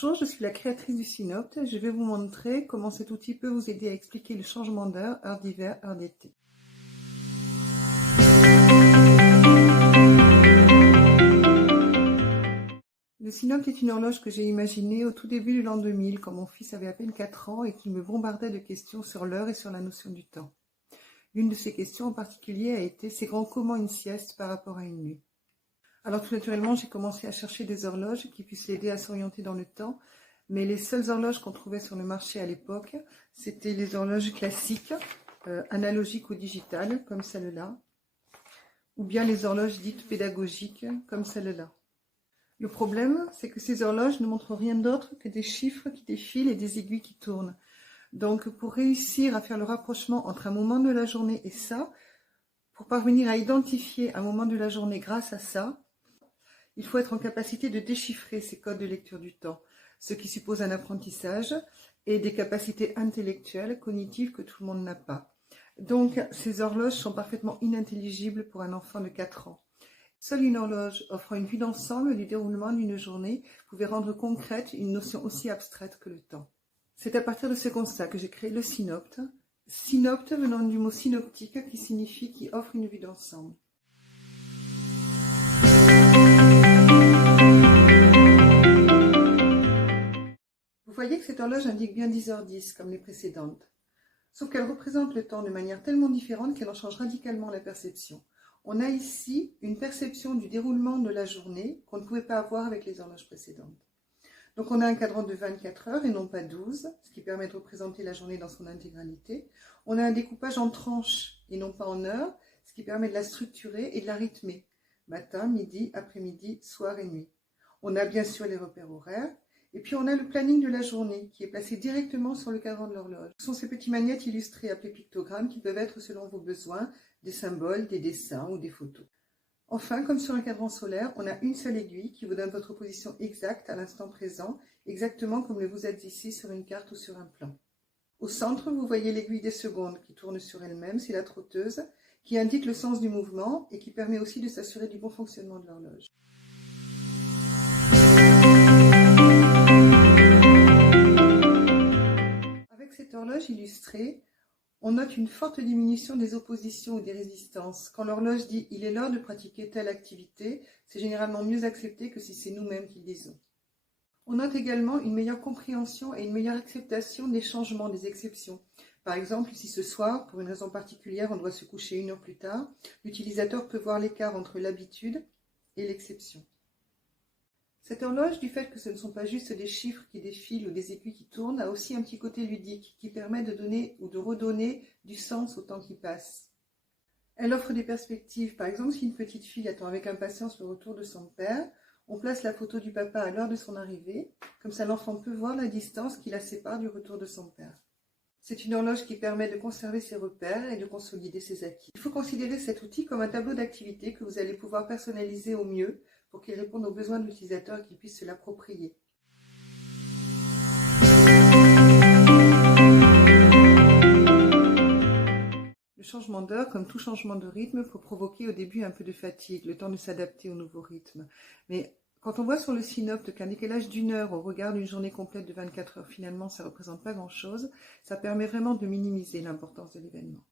Bonjour, je suis la créatrice du Synopte. Je vais vous montrer comment cet outil peut vous aider à expliquer le changement d'heure, heure d'hiver, heure d'été. Le Synopte est une horloge que j'ai imaginée au tout début de l'an 2000, quand mon fils avait à peine 4 ans et qu'il me bombardait de questions sur l'heure et sur la notion du temps. L'une de ces questions en particulier a été: c'est grand comment une sieste par rapport à une nuit? Alors tout naturellement, j'ai commencé à chercher des horloges qui puissent l'aider à s'orienter dans le temps, mais les seules horloges qu'on trouvait sur le marché à l'époque, c'était les horloges classiques, analogiques ou digitales, comme celle-là, ou bien les horloges dites pédagogiques, comme celle-là. Le problème, c'est que ces horloges ne montrent rien d'autre que des chiffres qui défilent et des aiguilles qui tournent. Donc pour réussir à faire le rapprochement entre un moment de la journée et ça, pour parvenir à identifier un moment de la journée grâce à ça, il faut être en capacité de déchiffrer ces codes de lecture du temps, ce qui suppose un apprentissage et des capacités intellectuelles, cognitives que tout le monde n'a pas. Donc, ces horloges sont parfaitement inintelligibles pour un enfant de 4 ans. Seule une horloge offrant une vue d'ensemble du déroulement d'une journée pouvait rendre concrète une notion aussi abstraite que le temps. C'est à partir de ce constat que j'ai créé le Synopte. Synopte venant du mot synoptique qui signifie qui offre une vue d'ensemble. Vous voyez que cette horloge indique bien 10h10 comme les précédentes, sauf qu'elle représente le temps de manière tellement différente qu'elle en change radicalement la perception. On a ici une perception du déroulement de la journée qu'on ne pouvait pas avoir avec les horloges précédentes. Donc on a un cadran de 24 heures et non pas 12, ce qui permet de représenter la journée dans son intégralité. On a un découpage en tranches et non pas en heures, ce qui permet de la structurer et de la rythmer. Matin, midi, après-midi, soir et nuit. On a bien sûr les repères horaires. Et puis on a le planning de la journée qui est placé directement sur le cadran de l'horloge. Ce sont ces petits magnettes illustrés appelés pictogrammes qui peuvent être, selon vos besoins, des symboles, des dessins ou des photos. Enfin, comme sur un cadran solaire, on a une seule aiguille qui vous donne votre position exacte à l'instant présent, exactement comme le vous êtes ici sur une carte ou sur un plan. Au centre, vous voyez l'aiguille des secondes qui tourne sur elle-même, c'est la trotteuse, qui indique le sens du mouvement et qui permet aussi de s'assurer du bon fonctionnement de l'horloge. Avec cette horloge illustrée, on note une forte diminution des oppositions ou des résistances. Quand l'horloge dit « il est l'heure de pratiquer telle activité », c'est généralement mieux accepté que si c'est nous-mêmes qui le disons. On note également une meilleure compréhension et une meilleure acceptation des changements, des exceptions. Par exemple, si ce soir, pour une raison particulière, on doit se coucher 1 heure plus tard, l'utilisateur peut voir l'écart entre l'habitude et l'exception. Cette horloge, du fait que ce ne sont pas juste des chiffres qui défilent ou des aiguilles qui tournent, a aussi un petit côté ludique qui permet de donner ou de redonner du sens au temps qui passe. Elle offre des perspectives. Par exemple, si une petite fille attend avec impatience le retour de son père, on place la photo du papa à l'heure de son arrivée, comme ça l'enfant peut voir la distance qui la sépare du retour de son père. C'est une horloge qui permet de conserver ses repères et de consolider ses acquis. Il faut considérer cet outil comme un tableau d'activités que vous allez pouvoir personnaliser au mieux pour qu'il réponde aux besoins de l'utilisateur et qu'il puisse se l'approprier. Le changement d'heure, comme tout changement de rythme, peut provoquer au début un peu de fatigue, le temps de s'adapter au nouveau rythme. Mais quand on voit sur le Synopte qu'un décalage d'1 heure au regard d'une journée complète de 24 heures, finalement, ça ne représente pas grand-chose, ça permet vraiment de minimiser l'importance de l'événement.